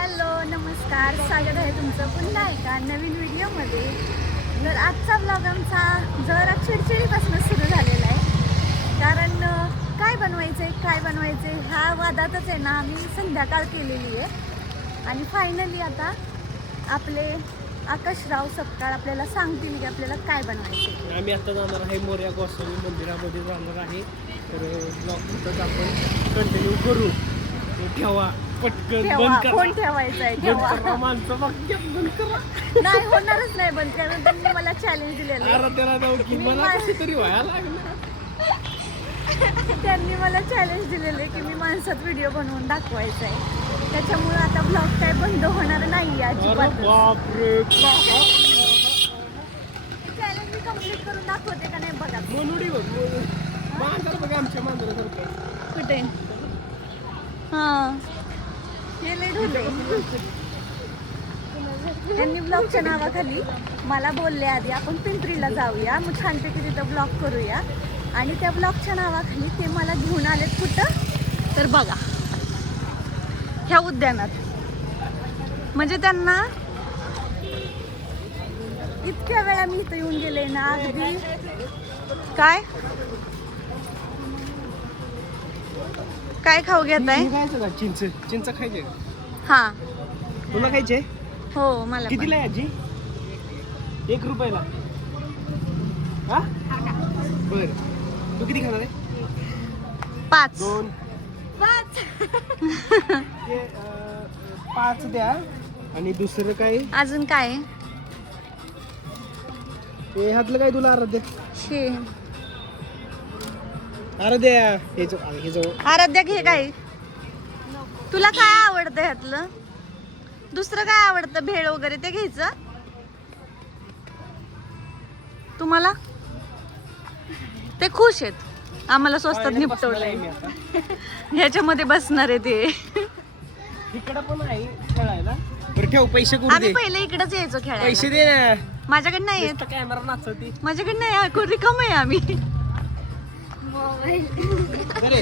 Hello नमस्कार, स्वागत आहे तुमचं पुन्हा एका नवीन व्हिडिओमध्ये. तर आजचा ब्लॉग आमचा जरा चिडचिडीपासून सुरू झालेला आहे. कारण काय बनवायचे ह्या वादातच आहे ना आम्ही संध्याकाळ केलेली आहे. आणि फायनली आता आपले आकाशराव सपकाळ आपल्याला सांगतील की आपल्याला काय बनवायचे. आम्ही आता जाणार आहे मोरया गोसावी मंदिरामध्ये जाणार आहे. तर ब्लॉग आपण कंटिन्यू करू. ठेवा पटकन बंद करा. फोन ठेवायचा आहे, ठेवा. माणसं बंद करा. नाही होणारच नाही बंद, कारण त्यांनी मला चॅलेंज दिलेलं आहे. अरे त्याला जाऊ की मला कशी तरी व्हायला लागलं. त्यांनी मला चॅलेंज दिलेलं आहे की मी माणसात व्हिडिओ बनवून दाखवायचा आहे. त्याच्यामुळे आता ब्लॉग काय बंद होणार नाही अजिबात. बापरे चॅलेंज मी कम्प्लीट करून दाखवते का नाही बघा. मनोडी मांजर बघा आमच्या मांजरासारखं. कुठे हां हे लेट होते. त्यांनी ब्लॉगच्या नावाखाली मला बोलले आधी आपण पिंपरीला जाऊया, मग छानपैकी तिथं ब्लॉग करूया. आणि त्या ब्लॉगच्या नावाखाली ते मला घेऊन आलेत कुठं तर बघा ह्या उद्यानात. म्हणजे त्यांना इतक्या वेळा मी इथं येऊन गेले ना अगदी. काय काय खाऊ घेताय? चिंच चिंच खायचे हा तुला खायचे? हो मला पण. कितीला आहे आजी? 1 रुपयाला. हा बर तू किती खाणार आहे? 5 2 ते 5 द्या. आणि दुसरं काय? अजून काय ते ह्यातलं काय तुला आराध्य? हे आराध्या हे जो आराध्या घे. काय तुला काय आवडतं ह्यातलं? दुसरं काय आवडतं? भेळ वगैरे ते घ्यायचं तुम्हाला? ते खुश आहेत आम्हाला स्वस्तात निपटवलंय. ह्याच्यामध्ये बसणार आहे ते. इकडं पण आहे खेळायला. बरं ठेव पैसे कुठे आम्ही दे? पहिले इकडेच यायचो पैसे खेळायला. दे ना. माझ्याकडे नाही येत. कॅमेरा नाचवते. माझ्याकडे नाही. कोणी कम आहे आम्ही. बरे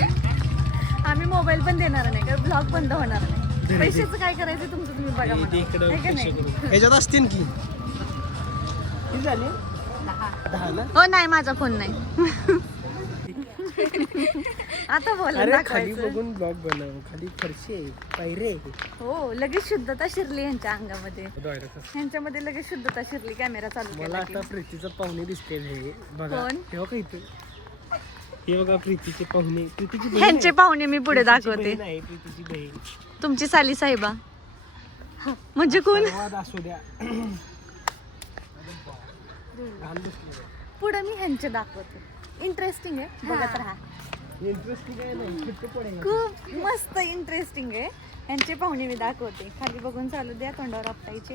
आम्ही मोबाईल पण देणार नाही कारण ब्लॉग बंद होणार नाही. पैशाचं काय करायचं तुमचं तुम्ही बघा मला. इकडं है का पैसे नाही? करू. ह्याच्यात असतील की किती झाले? 10 ना. हो नाही माझा फोन नाही. आता बोला अरे खाली दाखवायचं. बघून ब्लॉग बनव. खाली फरशी आहे, पायरे आहे. हो लगेच शुद्धता शिरली यांच्या अंगामध्ये. डोळ्यात कसं. ह्यांच्यामध्ये लगेच शुद्धता शिरली कॅमेरा चालू मला केला आता की. प्रीतीचं पाहुणे दिसते हे बघा. कोण? तेव्हा काय इथं हे बघा प्रीतीचे पाहुणे. प्रीतीची बहीण ह्यांचे आहे. पाहुणे मी पुढे प्रीतीची दाखवते. बहीण आहे, प्रीतीची बहीण. तुमची साली साहेबा म्हणजे कोण? संवाद असू द्या. घाण दिसलं. पुढे मी ह्यांचे दाखवते. इंटरेस्टिंग आहे, बघत राहा. इंटरेस्टिंग आहे नाही फिट्ट पडेल. खूप मस्त इंटरेस्टिंग आहे. यांचे पाहुणे मी दाखवते. खाली बघून चालू द्या, तोंडावर आपटायचे.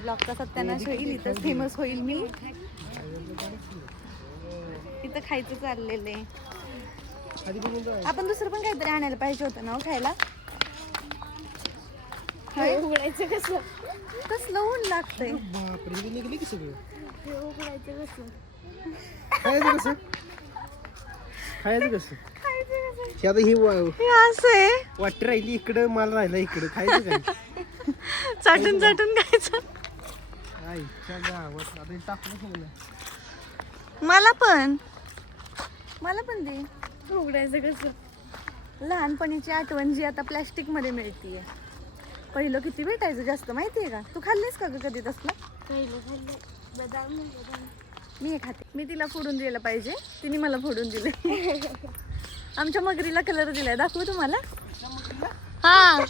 ब्लॉगचा सत्यानाश होईल, इथं फेमस होईल मी. इथं खायचं चाललेलं आहे. खाली बघून जाऊ. आपण दुसरं पण काहीतरी आणायला पाहिजे होतं ना हो खायला. उघडायचं कसं? कसलं ऊन लागतंय. बापरे हे निघले की सगळं. उघडायचं कसं? खायचं कसं? खायचं कसं? हे आता ही हे असं आहे. वाटी राहिली इकडं, मला राहिला इकडं. खायचं काय? चाटून चाटून खायचं. आईच्या गावात आता हे टाकलं सगळं. मला पण दे. उघडायचं कसं? लहानपणीची आठवण जी आता प्लॅस्टिक मध्ये मिळतीये. पहिलं किती भेटायचं जास्त माहितीये का? तू खाल्लीस का ग कधी तसलं? मी हे खाते. मी तिला फोडून द्यायला पाहिजे, तिने मला फोडून दिले. आमच्या मगरीला कलर दिलाय, दाखवू तुम्हाला? हा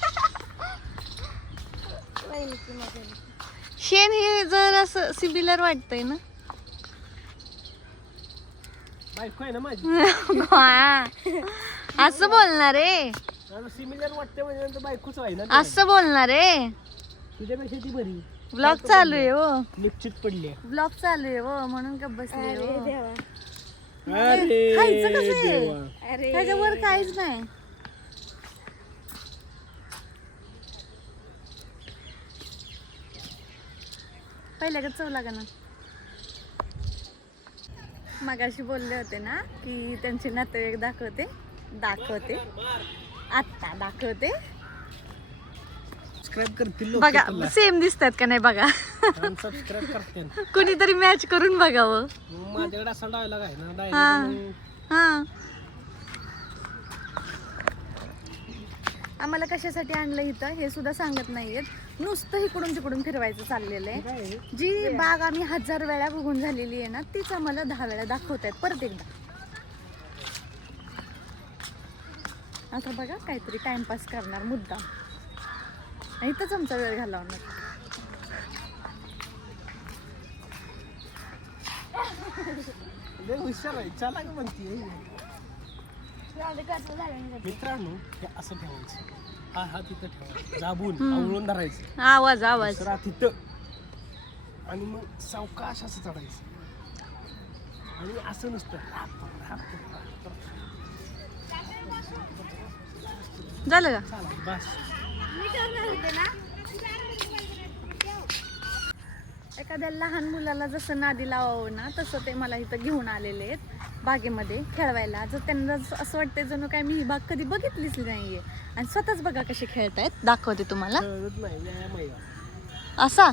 शेण हे जर असं सिमिलर वाटतंय ना. बायको आहे ना माझी. असं बोलणार रे, सिमिलर वाटते म्हणजे नंतर बायकोच आहे ना. असं बोलणार रे. तुझ्यापेक्षा ती बरी. ब्लॉग चालू आहे हो. निश्चित पडली. ब्लॉग चालू आहे हो, म्हणून का बसले हो. अरे खायचं कसं आहे? देवा. त्याच्यावर काहीच नाही. पहिल्या का चव लागा ना. मगाशी बोलले होते ना की त्यांचे नातेवाईक दाखवते. आत्ता दाखवते. सबस्क्राईब करतील लोक बघा तुला सेम दिसतात का नाही बघा. सबस्क्राईब करतील. कुणीतरी मॅच करून बघावं. माझ्याकडे असा डायलॉग आहे ना हा डायरेक्ट हा. आम्हाला कशासाठी आणलं इथं हे सुद्धा सांगत नाहीयेत. नुसतं इकडून तिकडून फिरवायचं चाललेलं आहे. जी बाग आम्ही 1000 वेळा बघून झालेली आहे ना तीच आम्हाला 10 वेळा दाखवत आहेत परत एकदा. आता बघा काहीतरी टाइमपास करणार मुद्दा इथंच आमचा वेळ घालवणार. हुशार आहे चला का म्हणते. मित्रांनो हे असं ठेवायचं. हा हा तिथं ठेवायचं दाबून आवळून धरायचं. आवाज आवाज दुसरा तिथं आणि मग सावकाश असं चढायचं आणि असं नसतं झालं का. चला बस. एखाद्या लहान मुलाला जसं नादी लावावं ना तसं ते मला इथं घेऊन आलेले आहेत बागेमध्ये खेळवायला. जर त्यांना असं वाटतंय जणू काय मी ही बाग कधी बघितलीच नाहीये आणि स्वतःच बघा कसे खेळतायत. दाखवते तुम्हाला. कळत नाही व्यायाम आहे. असा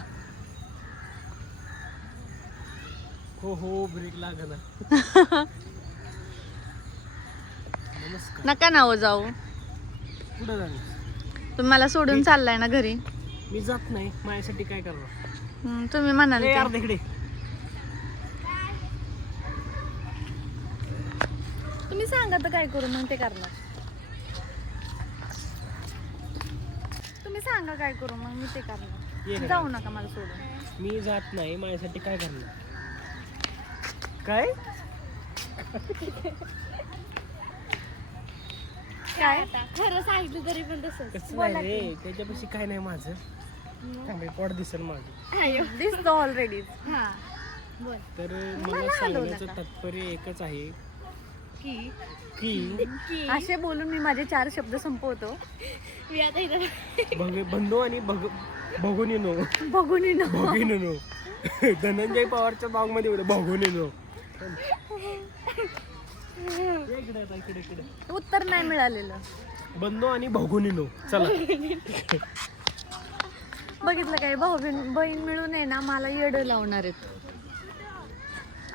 हो हो ब्रेक लागना. नमस्कार. नका ना हो जाऊ. कुठं जाणे तुम्ही मला सोडून चाललाय ना घरी. मी जात नाही. माझ्यासाठी काय करणार. तुम्ही म्हणाल ते. यार तिकडे तुम्ही सांगा तर काय करू मग ते करणार. तुम्ही सांगा काय करू मग मी ते ये करणार. घरात. जाऊ नका मला सोडून. मी जात नाही. माझ्यासाठी काय करणार. काय काय खरं सांगितलं तरी पण तसंच कसं नाही रे. त्याच्यापाशी काय नाही माझं. चांगले पोट दिसेल माझं. दिसतो ऑलरेडी. तर मला मला हलवू सांगण्याचं नका. तात्पर्य एकच आहे की की असे बोलून मी माझे 4 शब्द संपवतो. मी आता इथं बंधू आणि बघून येनो बघून येईन. बघून येनो धनंजय पवारच्या बाग मध्ये बघून येनो. इकडे इकडे इकडे उत्तर नाही मिळालेलं. बंधू आणि बघून येनो. चला बघितलं काय भाऊ बहीण मिळून आहे ना मला येड लावणार आहेत.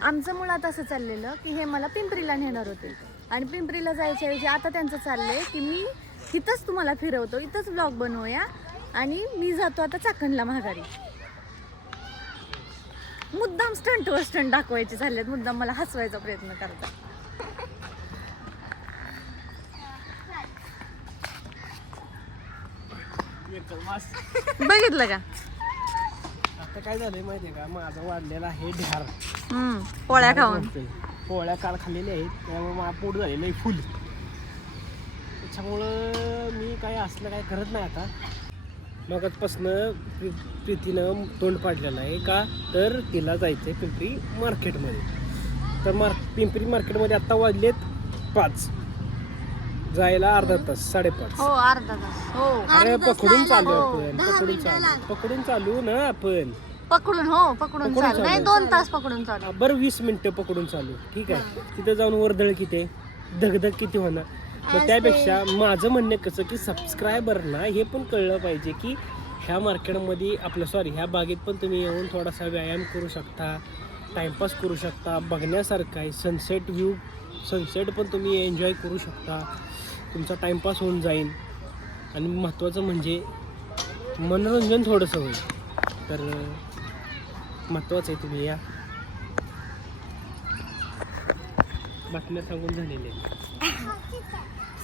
आमचं मुळात असं चाललेलं की हे मला पिंपरीला नेणार होते आणि पिंपरीला जायच्या ऐवजी आता त्यांचं चाललंय की मी इथंच तुम्हाला फिरवतो इथंच ब्लॉग बनवूया आणि मी जातो आता चाकणला माघारी. मुद्दाम स्टंटवर स्टंट दाखवायचे झालेत. मुद्दाम मला हसवायचा प्रयत्न करतात. बघितलं का. आता काय झालंय माहितीये का. माझा वाढलेला आहे ढार. पोळ्या खाऊन. पोळ्या काल खाल्लेल्या आहेत त्यामुळे माझं पोट झालेलं आहे फुल. त्याच्यामुळं मी काय असलं काय करत नाही आता. मगाचपासनं प्रीतीनं तोंड पाडलेलं आहे का तर तिला जायचं आहे पिंपरी मार्केटमध्ये. तर पिंपरी मार्केटमध्ये आत्ता वाजलेत 5. जायला अर्धा तास 5:30. हो अर्धा तास. हो अरे पकडून चालू हो. आपण पकडून चालू ना आपण. पकडून पकडून चालू नाही चालू. 2 तास पकडून चालू. बरं 20 मिनिटं पकडून चालू. ठीक आहे. तिथं जाऊन वर्दळ किती आहे, धगधग किती होणार. मग त्यापेक्षा माझं म्हणणं कसं की सबस्क्रायबरना हे पण कळलं पाहिजे की ह्या मार्केटमध्ये ह्या बागेत पण तुम्ही येऊन थोडासा व्यायाम करू शकता, टाइमपास करू शकता. बघण्यासारखं आहे. सनसेट पण तुम्ही एन्जॉय करू शकता. तुमचा टाइमपास होऊन जाईल आणि महत्त्वाचं म्हणजे मनोरंजन थोडंसं होईल. तर महत्त्वाचं आहे. तुम्ही या. बातम्या सांगून झालेले.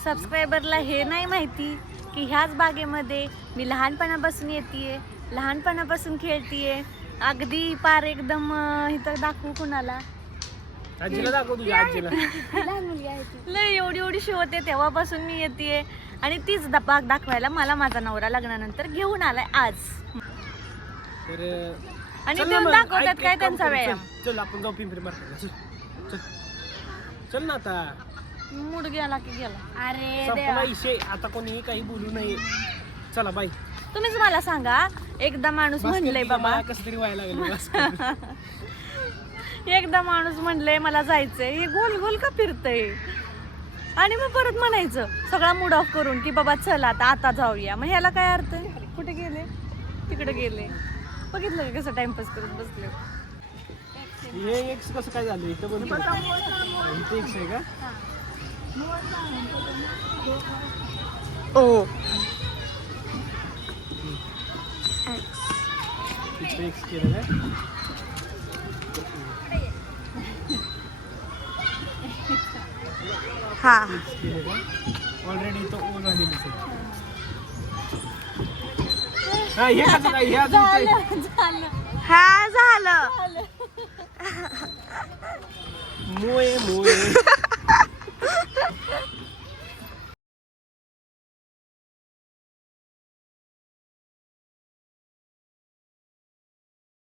सबस्क्रायबरला हे नाही माहिती की ह्याच बागेमध्ये मी लहानपणापासून येते, लहानपणापासून खेळतीये. अगदी पार एकदम इथं दाखवू कुणाला. आजीला दाखव तुझ्या आजीला. लहान मुलगी आहे ती. लय एवढी होते तेव्हापासून मी येते आणि तीच बाग दाखवायला मला माझा नवरा लग्नानंतर घेऊन आलाय आज. तर आणि चल ते ना मग. दाखवतात ऐक, काय एक काम त्यांचा करू. व्यायाम. चल आपण जाऊ पिंपरी मार्केटला. चल चल ना आता. मूड गेला की गेला. अरे संपला देवा. विषय. आता कोणीही काही बोलू नये. चला बाय. तुम्हीच मला सांगा. एकदा माणूस म्हणलंय बाबा, कसं तरी व्हायला लागलं. बस कर. एकदा माणूस म्हणलंय मला जायचंय, हे गोल गोल का फिरतय आणि मग परत म्हणायचं सगळा मूड ऑफ करून की बाबा चल आता जाऊया. मग ह्याला काय अर्थ आहे. कुठे गेले तिकडे गेले. बघितलं का कसं टाइमपास करत बसले. हे एक्स कसं काय झालं इथं पण इथे एक्स आहे का? ओ इथे एक्स केलं काय? हा एक्स केलं का? ऑलरेडी इथं ओ झालेली आहे. हा हे कसं काय? हे अजून इथे- हा झालं मोये मोये